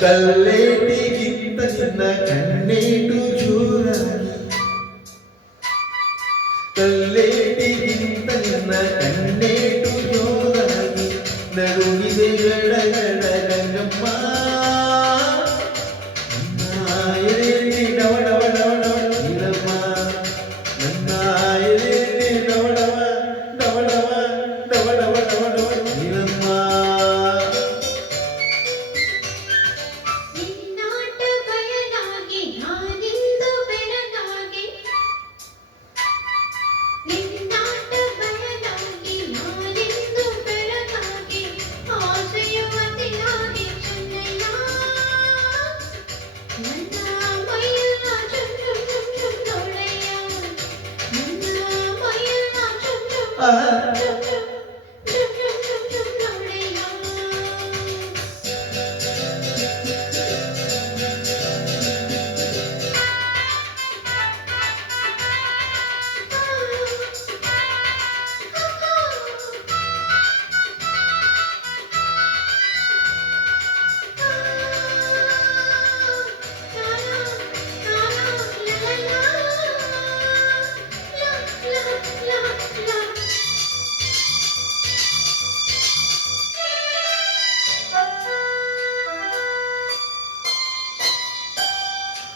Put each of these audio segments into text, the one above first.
ಕಲ್ಲೇಟಿಗಿಂತ ನಿನ್ನ ಕಣ್ಣೇಟು ಜೋರಾಗಿ, ಕಲ್ಲೇಟಿಗಿಂತ ನಿನ್ನ ಕಣ್ಣೇಟು ಜೋರಾಗಿ ನಡುಗಿದೆ ಗಡಗಡ ಗಂಗಮ್ಮ. ನನ್ನ ಎದೆಯಲ್ಲಿ ಡವ ಡವ ಡವ ಡವ ನೀಲಮ್ಮ, ನನ್ನ ಎದೆಯಲ್ಲಿ ಡವ ಡವ ಡವ ಡವ ಡವ ಡವ ಡವ ಡವ ನೀಲಮ್ಮ.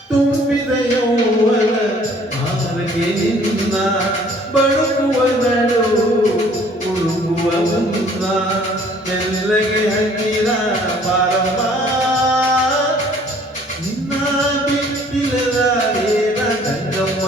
ತುಂಬಿದ ಯೌವನ ಹಾಗೆ ನಿನ್ನ ಬಳುಕುವ ನಡು ಉಳುಗುವ ಮುನ್ನ ಮೆಲ್ಲಗೆ ಹಕ್ಕಿರ ಬಾರಮ್ಮ. ನಿನ್ನ ಬಿಟ್ಟಿಲ್ಲದ ವೇದ ಗಂಗಮ್ಮ.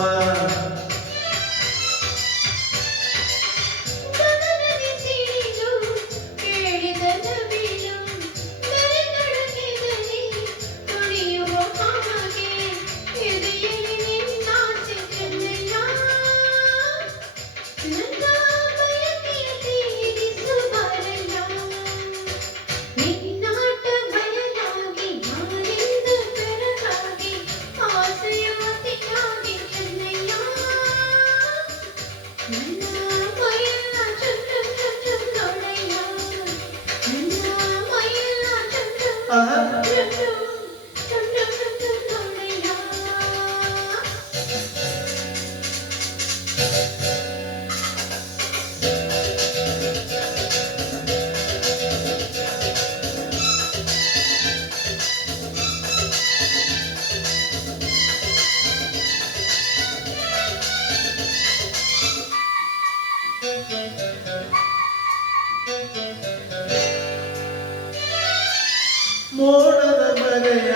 ಮೋಡದ ಮರೆಯ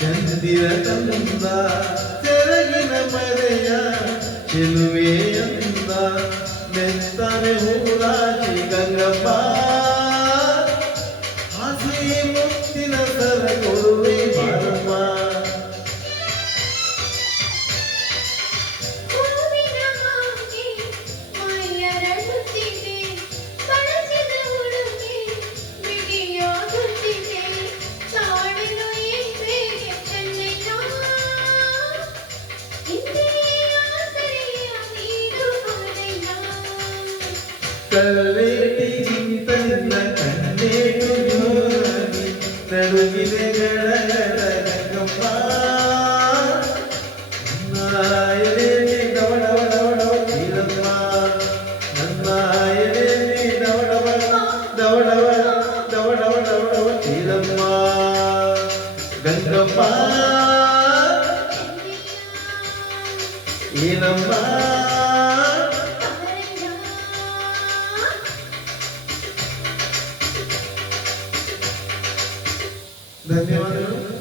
ಚಂದಿರ ತಂದ ತೆರಗಿನ ಮರೆಯ ಚೆಲುವೆಯಂದ ಮೆತ್ತನೆ ಹೂರಾಜಿ ಗಂಗಮ್ಮ. ಹಸಿ ಮುತ್ತಿನ ಸರ ಕೊಡುವೆ ಬಾರಮ್ಮ. ಕಲ್ಲೇಟಿಗಿಂತ ನಿನ್ನ ಕಣ್ಣೇಟು ಜೋರಾಗಿ ನಡುಗಿದೆ ಗಡಗಡ ಗಂಗಮ್ಮ. ನನ್ನ ಎದೆಯಲ್ಲಿ ಡವ ಡವ ಡವ ಡವ ನೀಲಮ್ಮ. ನನ್ನ ಎದೆಯಲ್ಲಿ ಡವ ಡವ ಡವ ಡವ ಡವ ಡವ ಡವ ಡವ ನೀಲಮ್ಮ ಗಂಗಮ್ಮ ಏನಮ್ಮ. ಧನ್ಯವಾದಗಳು.